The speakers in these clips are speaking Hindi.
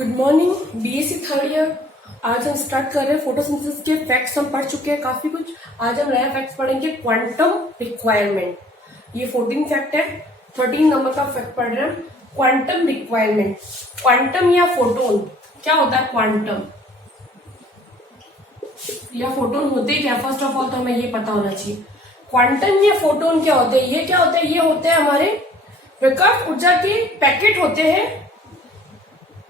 Good morning BSc third year. आज हम स्टार्ट कर रहे हैं फोटोसिंथेसिस के फैक्ट्स। हम पढ़ चुके हैं काफी कुछ। आज हम नया फैक्ट्स पढ़ेंगे, क्वांटम रिक्वायरमेंट। ये 14 फैक्ट है, 13 नंबर का फैक्ट पढ़ रहे हैं। क्वांटम रिक्वायरमेंट, क्वांटम या फोटोन, क्या होता है क्वांटम या फोटोन होते क्या? फर्स्ट ऑफ ऑल तो हमें ये पता होना चाहिए क्वांटम या फोटोन क्या होते हैं। ये क्या होते हैं? ये होते हैं हमारे प्रकाश ऊर्जा के पैकेट होते हैं,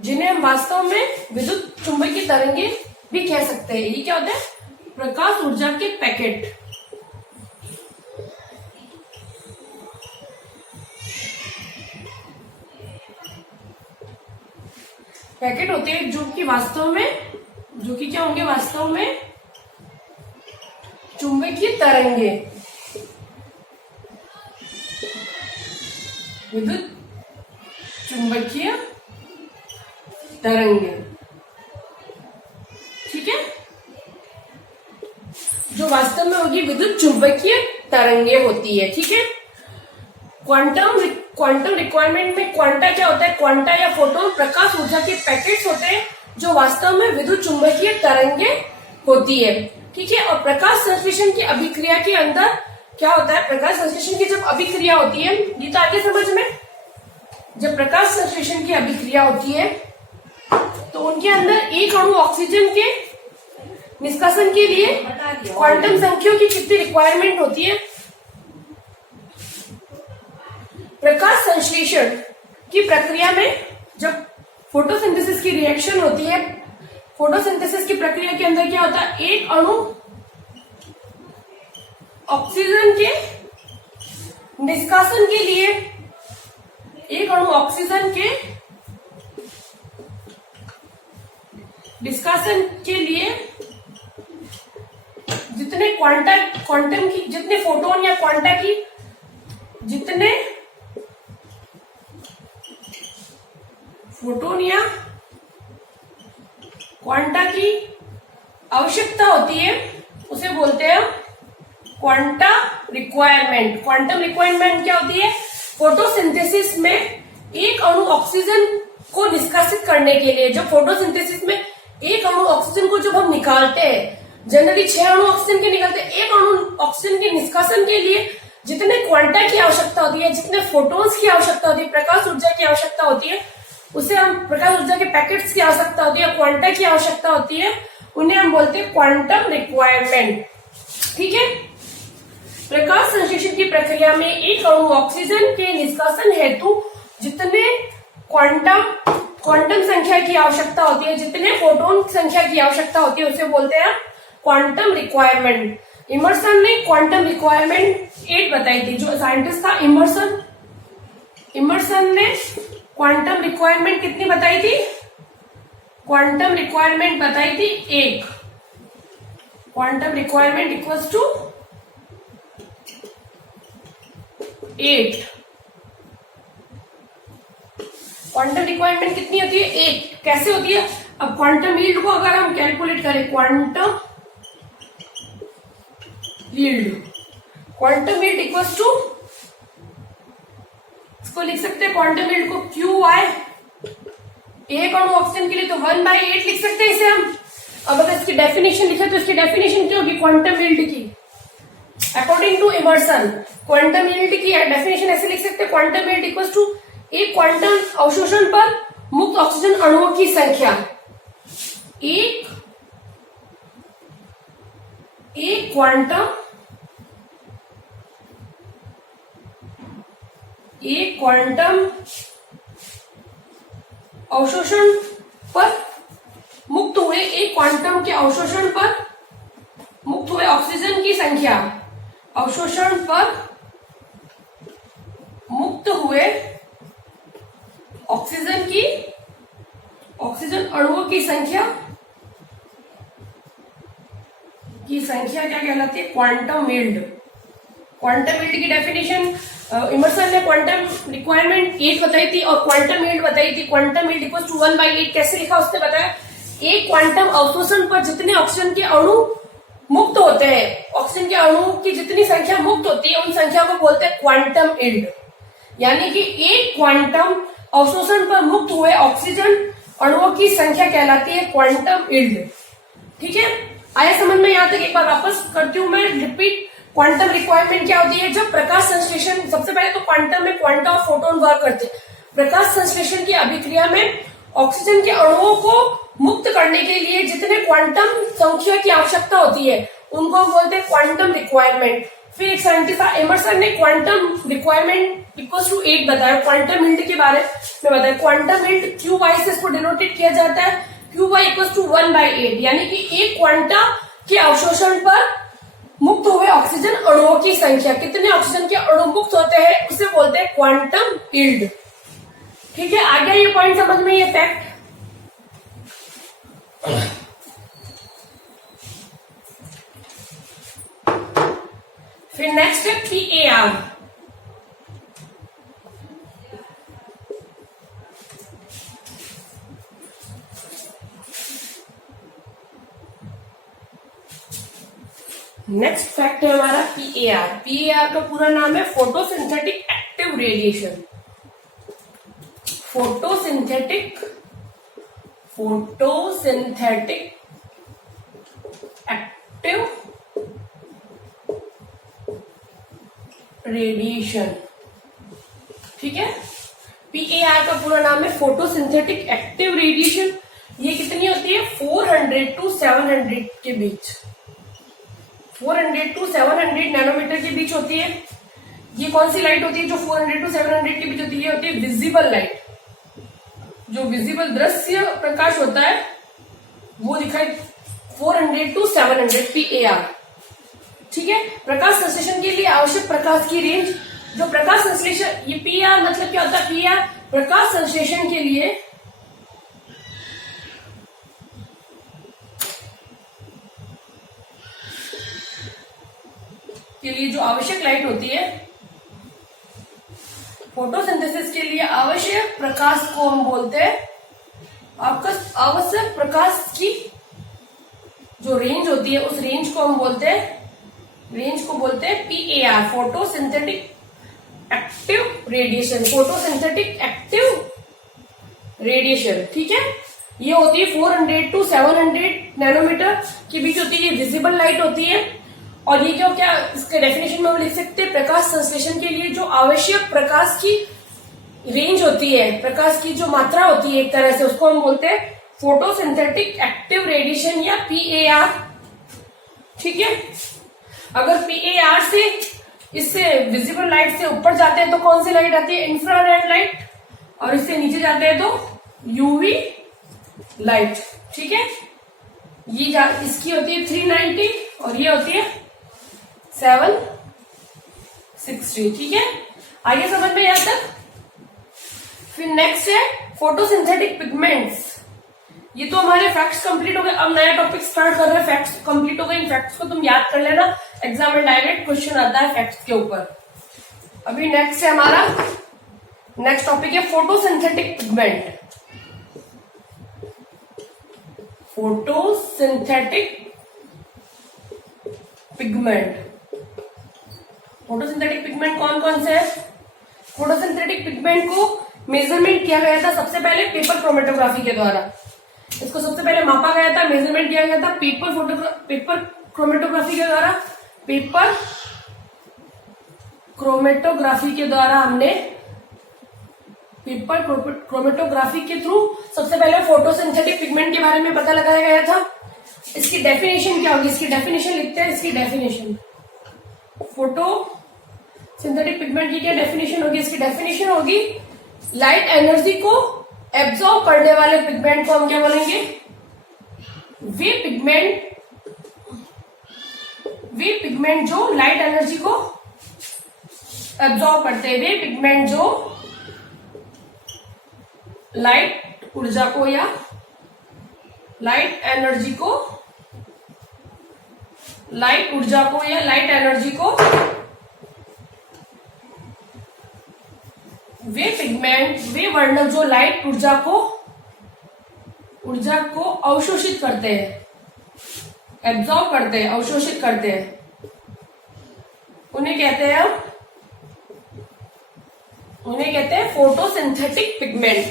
जिन्हें हम वास्तव में विद्युत चुंबकीय तरंगे भी कह सकते हैं। ये क्या होता है? प्रकाश ऊर्जा के पैकेट। पैकेट होते हैं जो कि वास्तव में, जो कि क्या होंगे? वास्तव में चुंबकीय तरंगे, विद्युत चुंबकीय तरंगे, ठीक है, जो वास्तव में होगी विद्युत चुंबकीय तरंगे होती है, ठीक है। क्वांटम रिक्वायरमेंट में क्वांटा क्या होता है? क्वांटा या फोटोन प्रकाश ऊर्जा के पैकेट्स होते हैं जो वास्तव में विद्युत चुंबकीय तरंगे होती है, ठीक है। और प्रकाश संश्लेषण की अभिक्रिया के अंदर क्या होता है? प्रकाश संश्लेषण की जब अभिक्रिया होती है, ये तो आगे समझ में, जब प्रकाश संश्लेषण की अभिक्रिया होती है तो उनके अंदर एक अणु ऑक्सीजन के निष्कासन के लिए क्वांटम संख्याओं की कितनी रिक्वायरमेंट होती है? प्रकाश संश्लेषण की प्रक्रिया में जब फोटोसिंथेसिस की रिएक्शन होती है, फोटोसिंथेसिस की प्रक्रिया के अंदर क्या होता है? एक अणु ऑक्सीजन के निष्कासन के लिए, एक अणु ऑक्सीजन के निष्कासन के लिए जितने क्वांटम की, जितने फोटोन या क्वांटा की, जितने फोटोन या क्वांटा की आवश्यकता होती है, उसे बोलते हैं क्वांटा रिक्वायरमेंट। क्वांटम रिक्वायरमेंट क्या होती है? फोटोसिंथेसिस में एक अणु ऑक्सीजन को निष्कासित करने के लिए, जब फोटोसिंथेसिस में एक अणु ऑक्सीजन को जब हम निकालते हैं, जनरली 6 अणु ऑक्सीजन के निकलते हैं, एक अणु ऑक्सीजन के निष्कासन के लिए जितने क्वांटा की आवश्यकता होती है, जितने फोटोन्स की आवश्यकता होती है, प्रकाश ऊर्जा की आवश्यकता होती है, उसे हम प्रकाश ऊर्जा के पैकेट्स की आवश्यकता होती है, क्वांटा की आवश्यकता होती है, उन्हें हम बोलते हैं क्वांटम रिक्वायरमेंट, ठीक है। प्रकाश संश्लेषण की प्रक्रिया में एक अणु ऑक्सीजन के निष्कासन हेतु जितने क्वांटम संख्या की आवश्यकता होती है, जितने फोटोन संख्या की आवश्यकता होती है, उसे बोलते हैं क्वांटम रिक्वायरमेंट। इमर्सन ने क्वांटम रिक्वायरमेंट 8 बताई थी। जो साइंटिस्ट था इमर्सन ने क्वांटम रिक्वायरमेंट कितनी बताई थी? क्वांटम रिक्वायरमेंट बताई थी 1। Quantum requirement equals to 8। Quantum requirement कितनी होती है? 1। कैसे होती है? अब क्वांटम यील्ड को अगर हम कैलकुलेट करें, क्वांटम यील्ड इक्वल्स टू, इसको लिख सकते हैं क्वांटम यील्ड को QY, एक अणु ऑक्सीजन के लिए तो 1/8 लिख सकते हैं इसे हम। अब अगर इसकी डेफिनेशन लिखे तो इसकी डेफिनेशन क्या होगी क्वांटम यील्ड की? According to Emerson quantum yield की डेफिनेशन ऐसे लिख सकते हैं, क्वांटम यील्ड इक्वल्स टू एक क्वांटम अवशोषण पर मुक्त ऑक्सीजन अणुओं की संख्या, एक क्वांटम अवशोषण पर मुक्त हुए, एक क्वांटम के अवशोषण पर मुक्त हुए ऑक्सीजन की संख्या, अवशोषण पर मुक्त हुए ऑक्सीजन अणुओं की संख्या क्या कहलाती है? Quantum yield. क्वांटम यील्ड की डेफिनेशन इमर्सन ने क्वांटम रिक्वायरमेंट 8 बताई थी और क्वांटम यील्ड बताई थी। क्वांटम यील्ड इक्वल्स टू 1/8 कैसे लिखा उसने बताया, एक क्वांटम अवशोषण पर जितने ऑक्सीजन के अणु मुक्त होते हैं, ऑक्सीजन के अणुओं की जितनी संख्या मुक्त होती है, उन संख्या को बोलते हैं क्वांटम यील्ड। यानी कि एक क्वांटम अवशोषण पर मुक्त हुए ऑक्सीजन अणुओं की संख्या कहलाती है क्वांटम यील्ड। ठीक है, आया समझ में? यहां तक एक बार वापस करती हूँ मैं रिपीट। क्वांटम रिक्वायरमेंट क्या होती है? जब प्रकाश संश्लेषण, सबसे पहले तो क्वांटम में क्वांटा और फोटोन वर्क करते हैं। प्रकाश संश्लेषण की अभिक्रिया में ऑक्सीजन के अणुओं को मुक्त करने के लिए जितने क्वांटम संख्या की आवश्यकता होती है उनको हम बोलते हैं क्वांटम रिक्वायरमेंट। फिर एक साइंटिस्ट एमर्सन ने क्वांटम रिक्वायरमेंट इक्वल टू 8 बताया। क्वांटम यील्ड के बारे में बताया। क्वांटम यील्ड क्यू वाई से इसको डिनोटेड किया जाता है। क्यू वाई इक्वल टू 1/8, यानी कि एक क्वांटा के अवशोषण पर मुक्त हुए ऑक्सीजन अणुओं की संख्या, कितने ऑक्सीजन के अणु मुक्त होते हैं उसे बोलते हैं क्वांटम यील्ड। ठीक है, आ गया ये पॉइंट समझ में, ये फैक्ट। फिर नेक्स्ट है PAR। नेक्स्ट फैक्ट है हमारा PAR। PAR का पूरा नाम है photosynthetic active radiation. Photosynthetic active radiation. ठीक है, PAR का पूरा नाम है फोटोसिंथेटिक एक्टिव रेडिएशन। ये कितनी होती है? 400 to 700 के बीच, 400 to 700 नैनोमीटर के बीच होती है। ये कौन सी लाइट होती है जो 400 to 700 के बीच होती है? ये होती है विजिबल लाइट। जो विजिबल दृश्य प्रकाश होता है वो दिखाई 400 to 700 PAR। ठीक है, प्रकाश संश्लेषण के लिए आवश्यक प्रकाश की रेंज, जो प्रकाश संश्लेषण, ये PAR मतलब क्या होता है? PAR प्रकाश संश्लेषण के लिए जो आवश्यक लाइट होती है, फोटोसिंथेसिस के लिए आवश्यक प्रकाश को हम बोलते हैं, आपका आवश्यक प्रकाश की जो रेंज होती है उस रेंज को हम बोलते हैं PAR, photosynthetic active radiation. Photosynthetic active radiation. ठीक है, ये होती है 400 to 700 नैनोमीटर के बीच होती है। ये विजिबल लाइट होती है। और ये क्या इसके डेफिनेशन में हम लिख सकते हैं, प्रकाश संश्लेषण के लिए जो आवश्यक प्रकाश की रेंज होती है, प्रकाश की जो मात्रा होती है एक तरह से, उसको हम बोलते हैं फोटोसिंथेटिक एक्टिव रेडिएशन या PAR। ठीक है, अगर PAR से, इससे विजिबल लाइट से ऊपर जाते हैं तो कौन सी लाइट आती है? Infrared light. और इससे नीचे जाते हैं तो UV लाइट। ठीक है, ये इसकी होती है 390 और ये होती है 760। ठीक है, आगे समझ में यहां तक। फिर नेक्स्ट है फोटोसिंथेटिक पिगमेंट्स। ये तो हमारे फैक्ट्स कंप्लीट हो गए। अब नया टॉपिक स्टार्ट कर रहे हैं। फैक्ट्स कंप्लीट हो गए। इन फैक्ट्स को तुम याद कर लेना, एग्जाम में डायरेक्ट क्वेश्चन आता है फैक्ट्स के ऊपर। अभी नेक्स्ट है हमारा, नेक्स्ट टॉपिक है photosynthetic pigment. Photosynthetic pigment. Photosynthetic pigment कौन कौन से है? फोटोसिंथेटिक पिगमेंट को मेजरमेंट किया गया था सबसे पहले पेपर क्रोमेटोग्राफी के द्वारा। इसको सबसे पहले मापा गया था, मेजरमेंट किया गया था पेपर क्रोमेटोग्राफी के द्वारा। पेपर क्रोमेटोग्राफी के द्वारा हमने, पेपर क्रोमेटोग्राफी के थ्रू सबसे पहले फोटोसिंथेटिक पिगमेंट के बारे में पता लगाया गया था। इसकी डेफिनेशन क्या होगी? इसकी डेफिनेशन लिखते हैं। इसकी डेफिनेशन, फोटोसिंथेटिक पिगमेंट की क्या डेफिनेशन होगी? इसकी डेफिनेशन होगी, लाइट एनर्जी को एब्जॉर्ब करने वाले पिगमेंट को हम क्या बोलेंगे? वे पिगमेंट जो लाइट एनर्जी को एब्जॉर्ब करते हैं, वे पिगमेंट जो लाइट ऊर्जा को या लाइट एनर्जी को या लाइट एनर्जी को, वे पिगमेंट, वे वर्णक जो लाइट ऊर्जा को अवशोषित करते हैं, एब्जॉर्ब करते हैं, अवशोषित करते हैं, उन्हें कहते हैं फोटोसिंथेटिक पिगमेंट।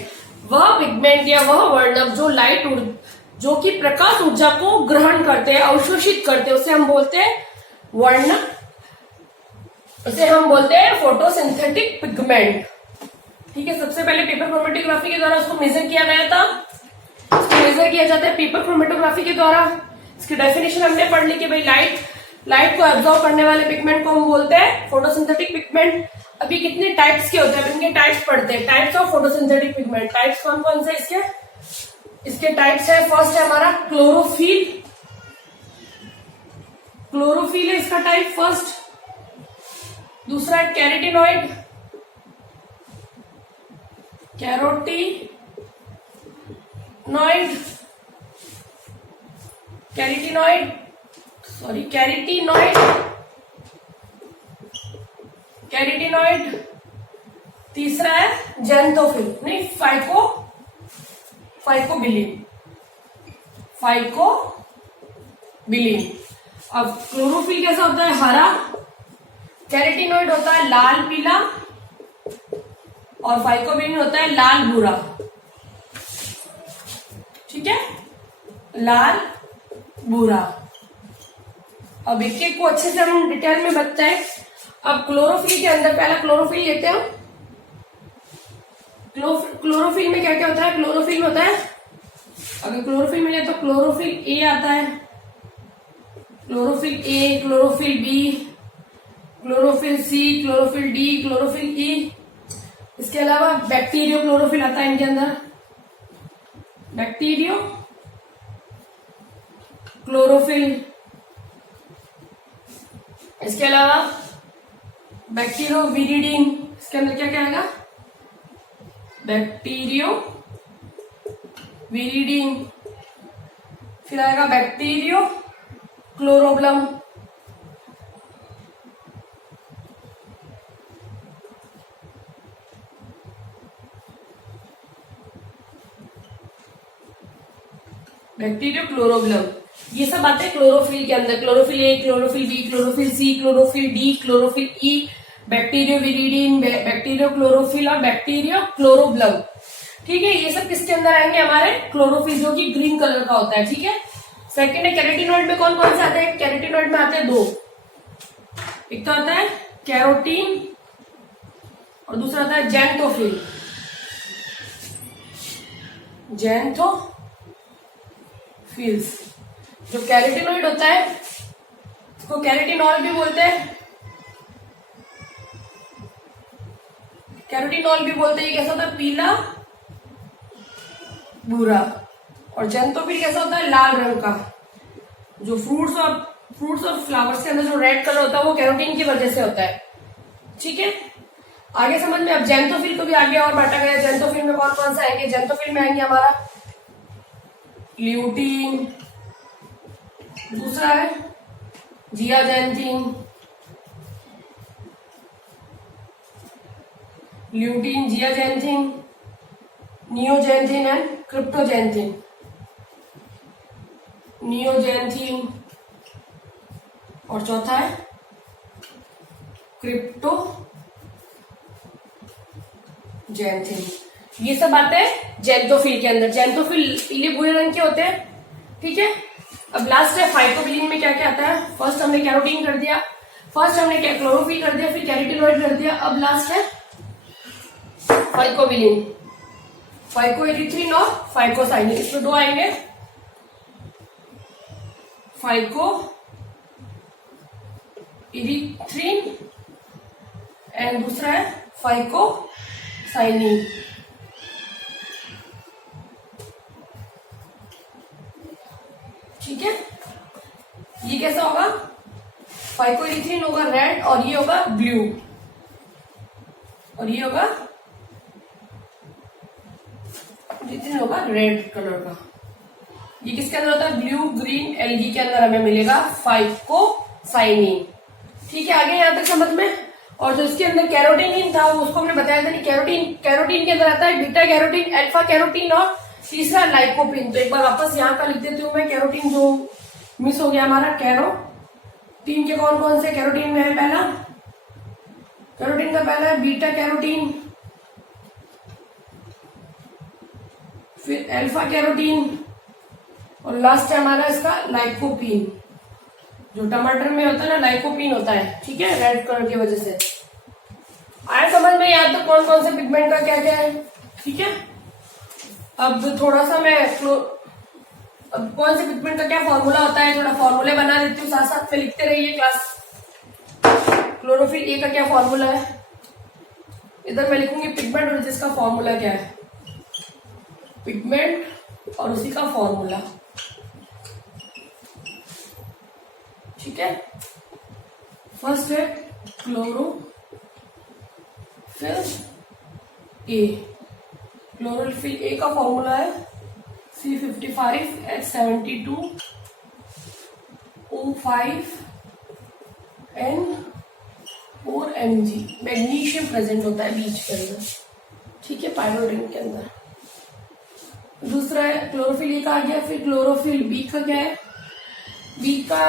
वह पिगमेंट या वह वर्णक जो कि प्रकाश ऊर्जा को ग्रहण करते हैं, अवशोषित करते हैं, उसे हम बोलते हैं वर्णक, उसे हम बोलते हैं फोटोसिंथेटिक पिगमेंट। ठीक है, सबसे पहले पेपर क्रोमेटोग्राफी के द्वारा उसको मेजर किया गया था। इसको मेजर किया जाता है पेपर क्रोमेटोग्राफी के द्वारा। इसकी डेफिनेशन हमने पढ़ ली कि भाई लाइट को एब्जॉर्ब करने वाले पिगमेंट को हम बोलते हैं फोटोसिंथेटिक पिगमेंट। अभी कितने टाइप्स के होते हैं, इनके टाइप्स पढ़ते हैं, types of photosynthetic pigment. Types कौन कौन से इसके टाइप्स है। फर्स्ट है हमारा क्लोरोफिल। क्लोरोफिल है इसका टाइप फर्स्ट। दूसरा है कैरोटीनॉइड, कैरेटिनॉइड। तीसरा है जेंथोफिल, नहीं फाइकोबिलिन। अब क्लोरोफिल कैसा होता है, हरा। कैरेटिनॉइड होता है लाल पीला, और फाइकोबिलिन होता है लाल भूरा। ठीक है, लाल भूरा। अब एक एक को अच्छे से हम डिटेल में बताएं। अब क्लोरोफिल के अंदर पहला क्लोरोफिल लेते हैं। क्लोरोफिल में क्या क्या होता है। क्लोरोफिल में होता है, अगर क्लोरोफिल मिले तो क्लोरोफिल ए आता है, chlorophyll A, chlorophyll B, chlorophyll C, chlorophyll D, chlorophyll E. इसके अलावा बैक्टीरियो क्लोरोफिल आता है इनके अंदर, बैक्टीरियो क्लोरोफिल। इसके अलावा बैक्टीरियो विरिडिन, इसके अंदर क्या क्या आएगा, बैक्टीरियो विरिडिन। फिर आएगा बैक्टीरियो क्लोरोब्लम, बैक्टीरियो क्लोरोब्लम। ये सब आते हैं क्लोरोफिल के अंदर। Chlorophyll A, chlorophyll B, chlorophyll C, chlorophyll D, chlorophyll E, bacterioviridin, bacteriochlorophyll और बैक्टीरियो क्लोरोब्लम। ठीक है, ये सब किसके अंदर आएंगे, हमारे क्लोरोफिल, जो कि ग्रीन कलर का होता है। ठीक है, सेकेंड है कैरोटीनॉइड में कौन कौन से आते हैं। कैरोटीनॉइड में आते हैं दो, एक तो आता है कैरोटीन और दूसरा आता है जेंथोफिल। जेंथोफिल्स। जो कैरोटीनॉइड होता है उसको कैरोटीनॉल भी बोलते हैं, कैरोटीनॉल भी बोलते हैं। ये कैसा होता है, पीला भूरा। और जेंथोफिल कैसा होता है, लाल रंग का। जो फ्रूट्स और फ्लावर्स के अंदर जो रेड कलर होता है वो कैरोटीन की वजह से होता है। ठीक है, आगे समझ में। अब जेंथोफिल को भी आगे और बांटा गया। जेंथोफिल में कौन कौन से आएंगे, जेंथोफिल में आएंगे हमारा ल्यूटीन, दूसरा है जियाजेंथिन, ल्यूटीन, जियाजेंथिन, नियोजेंथिन एंड क्रिप्टोजेंथिन। नियोजेंथिन और चौथा है क्रिप्टोजेंथिन। ये सब आते हैं जेंथोफिल के अंदर। जेंथोफिल पीले भूरे रंग के होते हैं। ठीक है, अब लास्ट है फाइकोबिलिन में क्या क्या आता है। फर्स्ट हमने कैरोटीन कर दिया, फर्स्ट हमने क्या क्लोरोफिल कर दिया, फिर कैरोटीनॉइड कर दिया। अब लास्ट है फाइकोबिलिन, फाइकोएरिथ्रिन और फाइकोसाइनिन। इसमें दो आएंगे, फाइकोएरिथ्रिन एंड दूसरा है फाइकोसाइनिन। ठीक है, ये कैसा होगा, फाइकोएरिथ्रिन होगा रेड और ये होगा ब्लू और ये होगा एरिथ्रिन होगा रेड कलर का। ये किसके अंदर होता है, ब्लू ग्रीन एलगी के अंदर हमें मिलेगा फाइकोसाइनिन। ठीक है, आगे यहां तक समझ में। और जो इसके अंदर कैरोटीन था वो उसको हमने बताया था, कैरोटीन के अंदर आता है बीटा कैरोटीन, अल्फा कैरोटीन और तीसरा लाइकोपिन। तो एक बार वापस यहाँ का लिख देती हूँ मैं, कैरोटीन जो मिस हो गया हमारा। कैरोटीन के कौन कौन से कैरोटीन में है, पहला कैरोटीन का पहला है बीटा कैरोटीन, फिर अल्फा कैरोटीन, और लास्ट है हमारा इसका लाइकोपीन। जो टमाटर में होता है ना, लाइकोपीन होता है, ठीक है, रेड कलर की वजह से। आया समझ में? याद तो कौन कौन से पिगमेंट का क्या क्या है, ठीक है। अब थोड़ा सा मैं अब कौन से पिगमेंट का क्या फॉर्मूला होता है, थोड़ा फॉर्मूले बना देती हूँ, साथ साथ में लिखते रहिए क्लास। क्लोरोफिल ए का क्या फॉर्मूला है, इधर मैं लिखूंगी पिगमेंट और जिसका फॉर्मूला क्या है, पिगमेंट और उसी का फॉर्मूला, ठीक है। फर्स्ट है क्लोरोफिल ए। क्लोरोफिल ए का फॉर्मूला है C55H72O5N4Mg। मैग्नीशियम प्रेजेंट होता है बीच के अंदर, ठीक है, पायरोडिन के अंदर। दूसरा है क्लोरोफिल ए का आ गया। फिर क्लोरोफिल बी का क्या है, बी का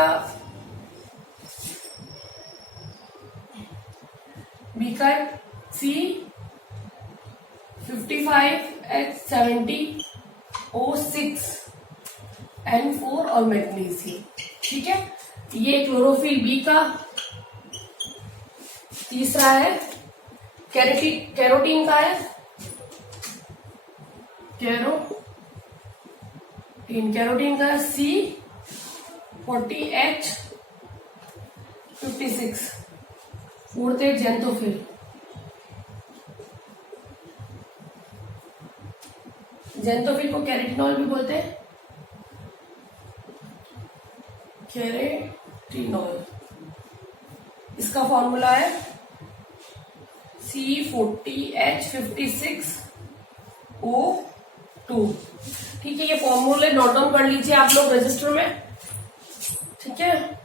C55H70O6N4 और मैग्नीशियम, ठीक है। ये क्लोरोफिल बी का। तीसरा है कैरोटीन का है, कैरोटीन का C40H56। फोर्थ है जेंथोफिल। जेंथोफिल को कैरेटिनॉल भी बोलते हैं, कैरेटिनॉल। इसका फॉर्मूला है C40H56O2, ठीक है। ये फॉर्मूले नोट डाउन कर लीजिए आप लोग रजिस्टर में, ठीक है।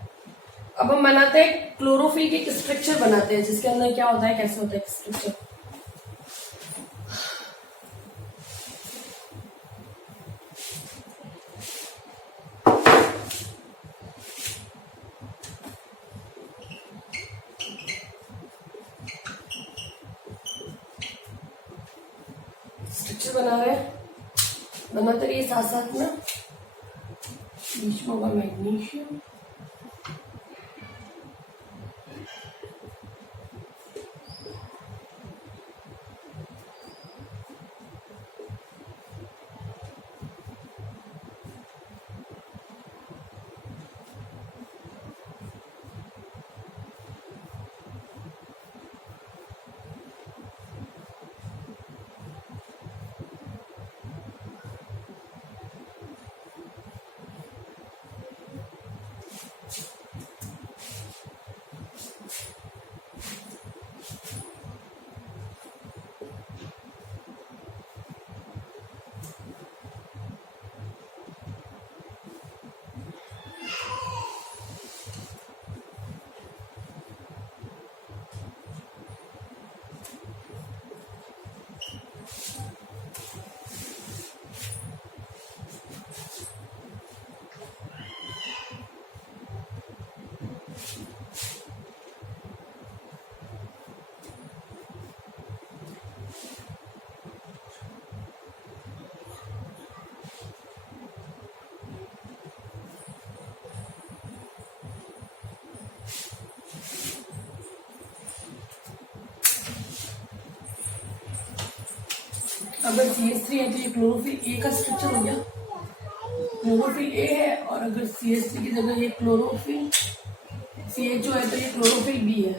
अब हम बनाते हैं क्लोरोफिल के स्ट्रक्चर बनाते हैं, जिसके अंदर क्या होता है, कैसे होता है स्ट्रक्चर। स्ट्रक्चर बनाते रहिए साथ साथ में। बीच में होगा मैग्नीशियम, अगर CH3 है तो ये क्लोरोफिल ए का स्ट्रक्चर हो गया, क्लोरोफिल ए है। और अगर CH3 की जगह ये क्लोरोफिल CHO है तो ये क्लोरोफिल बी है,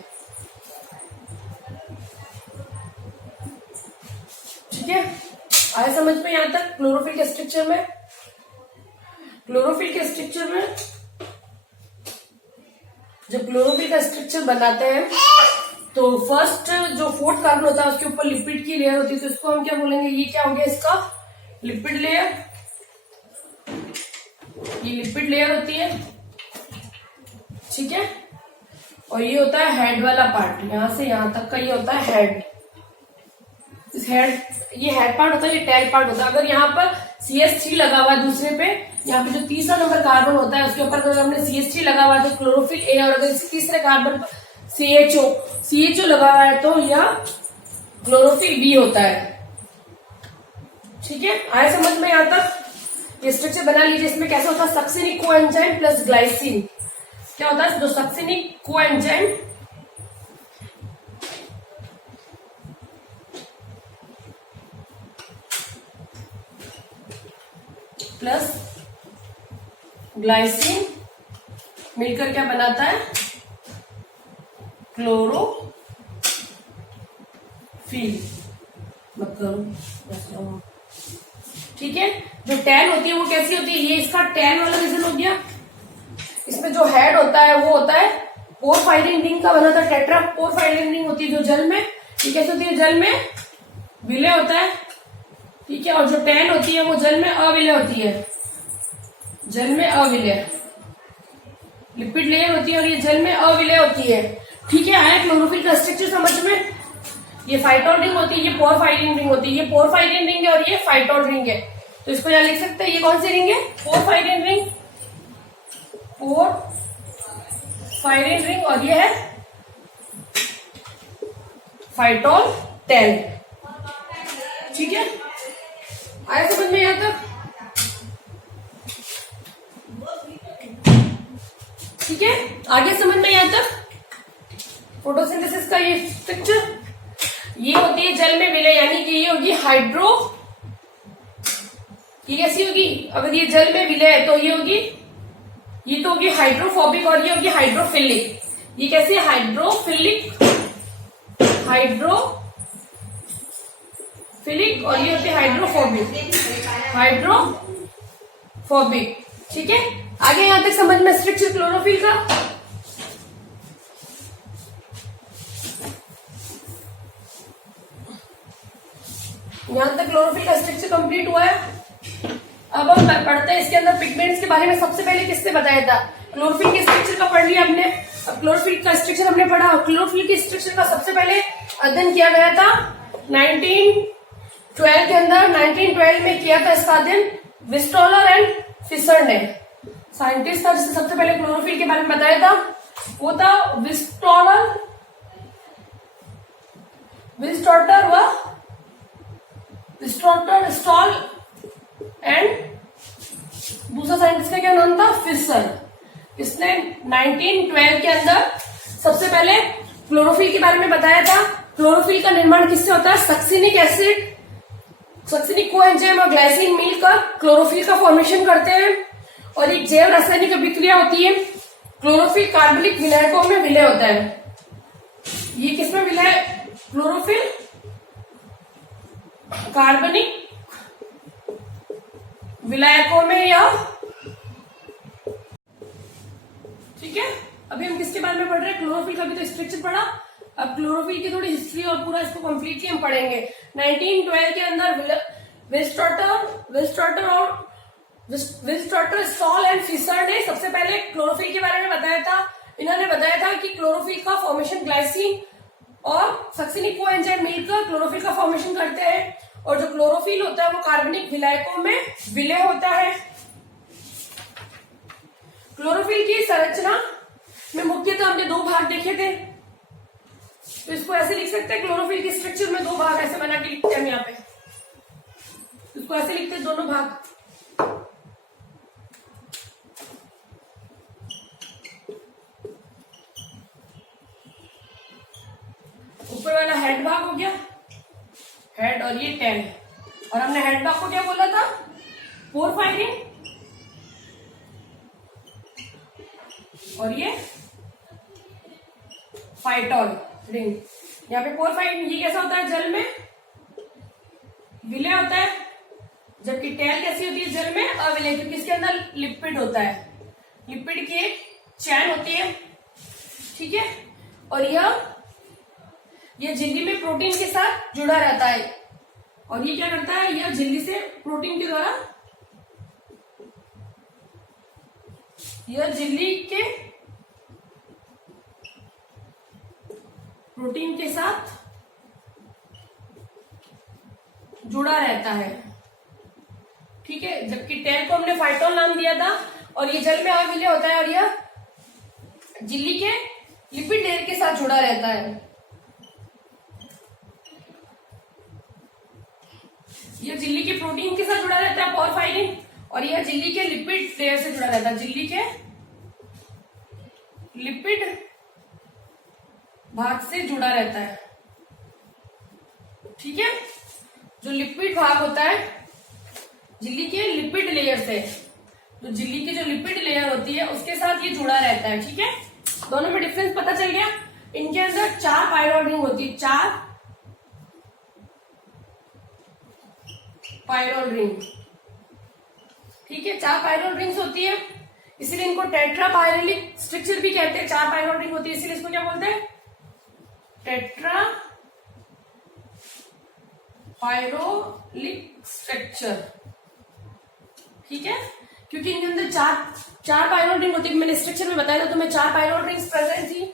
ठीक है। आए समझ में यहां तक क्लोरोफिल के स्ट्रक्चर में। क्लोरोफिल के स्ट्रक्चर में जब क्लोरोफिल का स्ट्रक्चर बनाते हैं तो फर्स्ट जो फोर्थ कार्बन होता है उसके ऊपर लिपिड की लेयर होती है, तो इसको हम क्या बोलेंगे, ये क्या हो गया इसका लिपिड लेयर। ये लिपिड लेयर होती है, ठीक है। और ये होता है हेड वाला पार्ट, यहां से यहां तक का ये होता है हेड। इस ये हेड पार्ट होता है, ये टेल पार्ट होता है। अगर यहाँ पर CH3 लगा हुआ है दूसरे पे, यहाँ पे जो तीसरा नंबर कार्बन होता है उसके ऊपर अगर हमने CH3 लगा हुआ है तो क्लोरोफिल ए, और अगर इस तीसरे कार्बन पर CHO लगा हुआ है तो यह क्लोरोफिल बी होता है, ठीक है, आया समझ में? यहां तक ये स्ट्रक्चर बना लीजिए। इसमें कैसा होता है, सक्सिनिक कोएंजाइम प्लस ग्लाइसिन। क्या होता है, जो सक्सिनिक कोएंजाइम प्लस ग्लाइसिन मिलकर क्या बनाता है, क्लोरोफिल। मत करो, ठीक है। जो टैन होती है वो कैसी होती है, ये इसका टैन वाला रीजन हो गया। इसमें जो हेड होता है वो होता है पोरफायरिन रिंग का बना था, टेट्रा पोरफायरिन रिंग होती है जो जल में, ये कैसे होती है, जल में विलय होता है, ठीक है। और जो टैन होती है वो जल में अविलय होती है, जल में अविलय लिपिड लेयर होती है, और ये जल में अविलय होती है, ठीक है। आया क्लोरोफिल का स्ट्रक्चर समझ में? ये फाइटोल रिंग होती है, ये पोरफायरिन रिंग होती है, ये पोरफायरिन रिंग है और ये फाइटोल रिंग है। तो इसको यहां लिख सकते हैं, ये कौन सी रिंग है, पोरफायरिन रिंग, पोरफायरिन रिंग, और ये है फाइटोल 10, ठीक है। आया समझ में यहां तक? ठीक है, आगे समझ में यहां तक? फोटोसिंथेसिस का ये स्ट्रक्चर, ये होती है जल में विलय, यानी कि ये होगी हाइड्रो, ये कैसी होगी, अगर ये जल में विलय है तो ये होगी, ये तो होगी हाइड्रोफोबिक और ये होगी हाइड्रोफिलिक। ये कैसी है, हाइड्रोफिलिक, हाइड्रोफिलिक, और ये होती है हाइड्रोफोबिक, हाइड्रोफोबिक, ठीक है। आगे यहां तक समझ में स्ट्रक्चर क्लोरोफिल का? यहां तक क्लोरोफिल का स्ट्रक्चर कंप्लीट हुआ है। अब हम पढ़ते हैं इसके अंदर पिगमेंट्स के बारे में। सबसे पहले किसने बताया था, क्लोरोफिल के स्ट्रक्चर का पढ़ लिया हमने। अब क्लोरोफिल का स्ट्रक्चर हमने पढ़ा, क्लोरोफिल के स्ट्रक्चर का सबसे पहले अध्ययन किया गया था 1912 के अंदर। 1912 में किया था इसका अध्ययन विस्टोलर एंड फिशर ने, साइंटिस्ट था जिसने सबसे पहले क्लोरोफिल के बारे में बताया था, वो था विस्टोटर स्टॉल एंड दूसरा साइंटिस्ट का क्या नाम था, फिशर। इसने 1912 के अंदर सबसे पहले क्लोरोफिल के बारे में बताया था। क्लोरोफिल का निर्माण किससे होता है, सक्सिनिक एसिड, सक्सिनिक कोएंजाइम और ग्लाइसिन मिलकर क्लोरोफिल का फॉर्मेशन करते हैं, और एक जैव रासायनिक अभिक्रिया होती है। क्लोरोफिल कार्बनिक विलायकों में विलय होता है। ये किसमें विलय, क्लोरोफिल कार्बनिक विलायकों में, या ठीक है। अभी हम किसके बारे में पढ़ रहे हैं, क्लोरोफिल का भी तो स्ट्रक्चर पढ़ा, अब क्लोरोफिल की थोड़ी हिस्ट्री और पूरा इसको कंप्लीटली हम पढ़ेंगे। 1912 के अंदर विस्टोटर स्टॉल एंड फिशर ने सबसे पहले क्लोरोफिल के बारे में बताया था। इन्होंने बताया था कि क्लोरोफिल का फॉर्मेशन ग्लाइसिन और सक्सिनिक कोएंजाइम मिलकर क्लोरोफिल का फॉर्मेशन करते हैं, और जो क्लोरोफिल होता है वो कार्बनिक विलायकों में विलय होता है। क्लोरोफिल की संरचना में मुख्यतः हमने दो भाग देखे थे, तो इसको ऐसे लिख सकते हैं, क्लोरोफिल के स्ट्रक्चर में दो भाग ऐसे बना के लिखते हैं हम यहाँ पे, इसको ऐसे लिखते हैं दोनों भाग। ऊपर वाला हेड भाग हो गया, हेड, और ये टेल, और हमने हेड भाग को क्या बोला था, पोरफायरिन, और ये फाइटोल रिंग। यहाँ पे पोरफायरिन ये कैसा होता है, जल में विलय होता है, जबकि टेल कैसी होती है, जल में अविलय, क्योंकि इसके अंदर लिपिड होता है, लिपिड की एक चैन होती है, ठीक है। और यह झिल्ली में प्रोटीन के साथ जुड़ा रहता है, और ये क्या करता है, यह झिल्ली से प्रोटीन के द्वारा, यह झिल्ली के प्रोटीन के साथ जुड़ा रहता है, ठीक है। जबकि टेल को हमने फाइटोल नाम दिया था, और ये जल में अविलय होता है, और यह झिल्ली के लिपिड लेयर के साथ जुड़ा रहता है। ये झिल्ली के प्रोटीन के साथ जुड़ा रहता है पोरफायरिन, और यह झिल्ली के लिपिड लेयर से जुड़ा रहता है, झिल्ली के लिपिड भाग से जुड़ा रहता है। ठीक है, जो लिपिड भाग होता है झिल्ली के लिपिड लेयर से, तो झिल्ली की जो लिपिड लेयर होती है उसके साथ ये जुड़ा रहता है। ठीक है, दोनों में डिफरेंस पता चल गया। इनके अंदर 4 पायरोल रिंग होती है, 4 पायरोल रिंग। ठीक है, 4 पायरोल रिंग्स होती है, इसीलिए इनको टेट्रा पायरोलिक स्ट्रक्चर भी कहते हैं। 4 पायरोल रिंग होती है, इसीलिए इसको क्या बोलते हैं? Tetrapyrrolic structure. ठीक है, क्योंकि इनके अंदर चार पायरोल रिंग होती है। मैंने स्ट्रक्चर में बताया था तुम्हें, 4 पायरोल रिंग्स प्रेजेंट थी।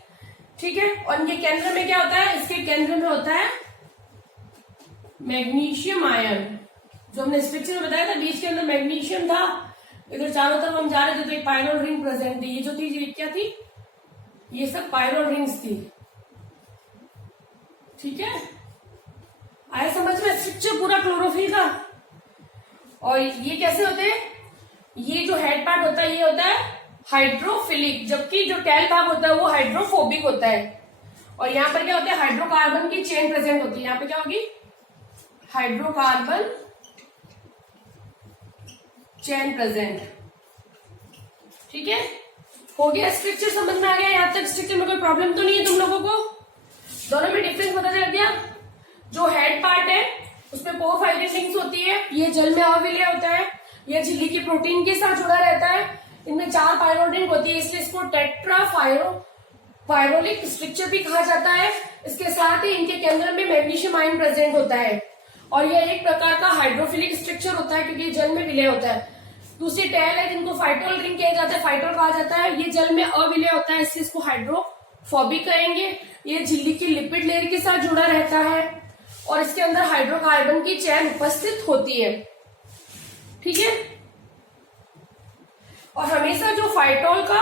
ठीक है, और इनके केंद्र में क्या होता है? इसके केंद्र में होता है मैग्नीशियम आयन, जो हमने स्ट्रक्चर में बताया था। बीच के अंदर मैग्नीशियम था, इधर चारों तरफ हम जा रहे थे तो एक पायरोल रिंग प्रेजेंट थी। ये जो थी ये क्या थी? ये सब पायरोल रिंग्स थी। ठीक है, आया समझ में स्ट्रक्चर पूरा क्लोरोफिल का। और ये कैसे होते हैं? ये जो हेड पार्ट होता है ये होता है हाइड्रोफिलिक, जबकि जो टेल भाग होता है वो हाइड्रोफोबिक होता है। और यहाँ पर क्या होता है? हाइड्रोकार्बन की चेन प्रेजेंट होती है। यहाँ पे क्या होगी? Hydrocarbon chain present. ठीक है, हो गया स्ट्रक्चर, समझ में आ गया? यहाँ तक स्ट्रक्चर में कोई प्रॉब्लम तो नहीं है तुम लोगों को? दोनों में डिफरेंस पता चल गया। जो हेड पार्ट है उसमें पोरफायरिन रिंग्स होती है, ये जल में अविलय होता है, ये झिल्ली की प्रोटीन के साथ जुड़ा रहता है। इनमें 4 पायरोल रिंग होती है, इसलिए इसको टेट्रा पायरोलिक स्ट्रक्चर भी कहा जाता है। इसके साथ ही इनके केंद्र में मैग्नीशियम आयन प्रेजेंट होता है, और यह एक प्रकार का हाइड्रोफिलिक स्ट्रक्चर होता है क्योंकि जल में विलय होता है। दूसरी टेल है जिनको फाइटोल रिंग कहा जाता है, फाइटोल कहा जाता है, ये जल में अविलय होता है, इसलिए इसको हाइड्रोफोबिक कहेंगे। ये झिल्ली की लिपिड लेयर के साथ जुड़ा रहता है और इसके अंदर हाइड्रोकार्बन की चेन उपस्थित होती है। ठीक है, और हमेशा जो फाइटोल का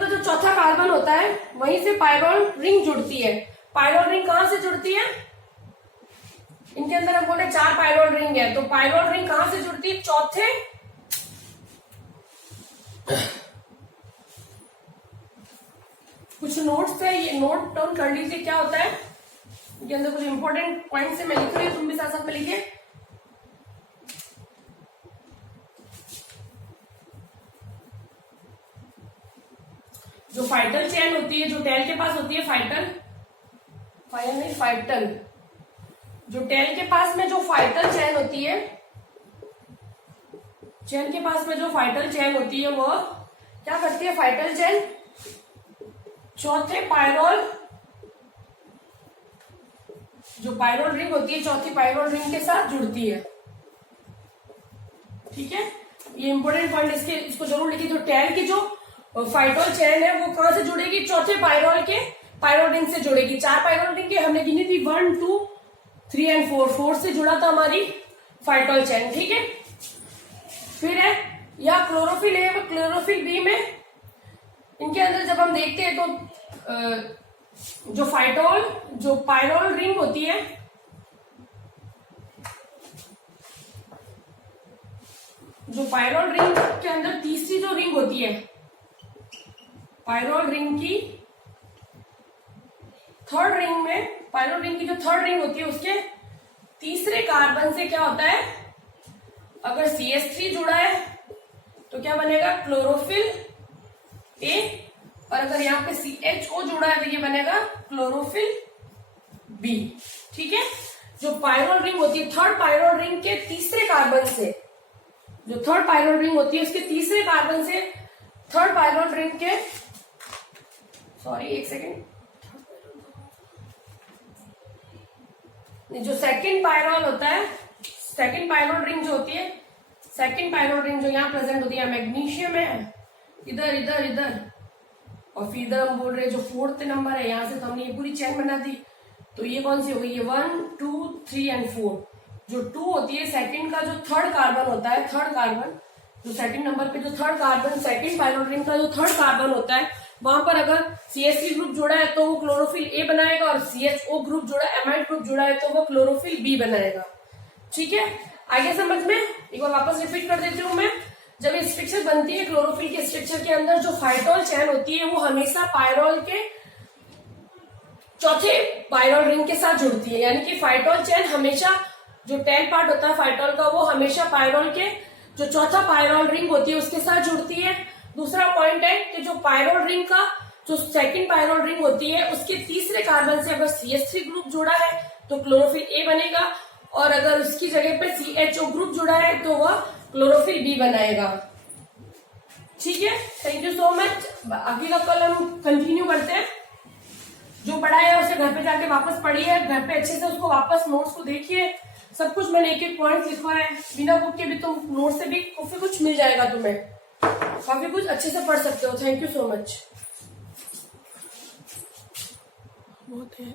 जो चौथा कार्बन होता है वहीं से पायरोल रिंग जुड़ती है। पायरोल रिंग कहां से जुड़ती है? इनके अंदर हम बोले 4 पायरोल रिंग है, तो पायरोल रिंग कहां से जुड़ती है? चौथे कुछ नोट्स है, ये नोट डाउन कर लीजिए क्या होता है। इनके अंदर कुछ इंपॉर्टेंट पॉइंट्स है, मैं लिख रही हूं, तुम भी साथ साथ में लिखिए। जो फाइटल चेन होती है, जो टेल के पास होती है, फाइटल, जो टेल के पास में जो फाइटल चेन होती है, चेन के पास में जो फाइटल चेन होती है वो क्या करती है? फाइटल चेन चौथे पायरोल, जो पायरोल रिंग होती है चौथी पायरोल रिंग के साथ जुड़ती है। ठीक है, ये इंपॉर्टेंट पॉइंट, इसको जरूर लिखिए। तो टेल की जो फाइटोल चेन है वो कहां से जुड़ेगी? चौथे पायरोल रिंग से जुड़ेगी। 4 पायरोल रिंग के हमने गिनी थी 1, 2, 3 एंड 4 से जुड़ा था हमारी फाइटोल चेन। ठीक है, फिर है या क्लोरोफिल है, वो क्लोरोफिल बी में इनके अंदर जब हम देखते हैं तो जो पायरोल रिंग होती है, जो पायरोल रिंग के अंदर तीसरी जो रिंग होती है, पायरोल रिंग की थर्ड रिंग में, पायरोल रिंग की जो थर्ड रिंग होती है उसके तीसरे कार्बन से क्या होता है? अगर CH3 जुड़ा है तो क्या बनेगा? क्लोरोफिल ए, और अगर यहाँ पे CHO जुड़ा है तो ये बनेगा क्लोरोफिल बी। ठीक है, जो पायरोल रिंग होती है थर्ड पायरोल रिंग के तीसरे कार्बन से, जो थर्ड पायरोल रिंग होती है उसके तीसरे कार्बन से थर्ड पायरोल रिंग के, सॉरी एक सेकेंड, जो सेकंड पायरोल होता है, सेकंड पायरोल रिंग जो होती है, सेकंड पायरोल रिंग जो यहाँ प्रेजेंट होती है, मैग्नीशियम है इधर इधर इधर, और फिर इधर हम बोल रहे हैं जो 4th नंबर है, यहां से तो हमने ये पूरी चेन बना दी। तो ये कौन सी हो गई? ये 1, 2, 3 एंड 4। जो 2 होती है सेकंड का जो थर्ड कार्बन होता है, थर्ड कार्बन जो सेकंड नंबर पे जो third carbon, second pyrrole ring का जो थर्ड कार्बन होता है, वहां पर अगर CH3 ग्रुप जुड़ा है तो वो क्लोरोफिल ए बनाएगा, और CHO ग्रुप जुड़ा, एमाइड ग्रुप जुड़ा है तो वो क्लोरोफिल बी बनाएगा। ठीक है, आगे समझ में? एक बार वापस रिपीट कर देती हूँ मैं। जब ये स्ट्रक्चर बनती है क्लोरोफिल के स्ट्रक्चर के अंदर, जो फाइटोल चैन होती है वो हमेशा पायरोल के चौथे पायरोल रिंग के साथ जुड़ती है। यानी कि फाइटोल चैन हमेशा, जो टेल पार्ट होता है फाइटोल का, वो हमेशा पायरोल के जो चौथा पायरोल रिंग होती है उसके साथ जुड़ती है। दूसरा पॉइंट है कि जो पायरोल रिंग का जो सेकंड पायरोल रिंग होती है उसके तीसरे कार्बन से अगर CH3 ग्रुप जुड़ा है तो क्लोरोफिल ए बनेगा, और अगर उसकी जगह पे CHO ग्रुप जुड़ा है तो वह क्लोरोफिल बी बनाएगा। ठीक है, थैंक यू सो मच। आगे का कल हम कंटिन्यू करते हैं। जो पढ़ा है उसे घर पे जाके वापस पढ़िए, घर पे अच्छे से उसको वापस नोट्स को देखिए। सब कुछ मैंने एक एक पॉइंट लिखा है, बिना बुक के भी तुम नोट से भी काफी कुछ मिल जाएगा तुम्हें, काफी कुछ अच्छे से पढ़ सकते हो। Thank you so much. बहुत है।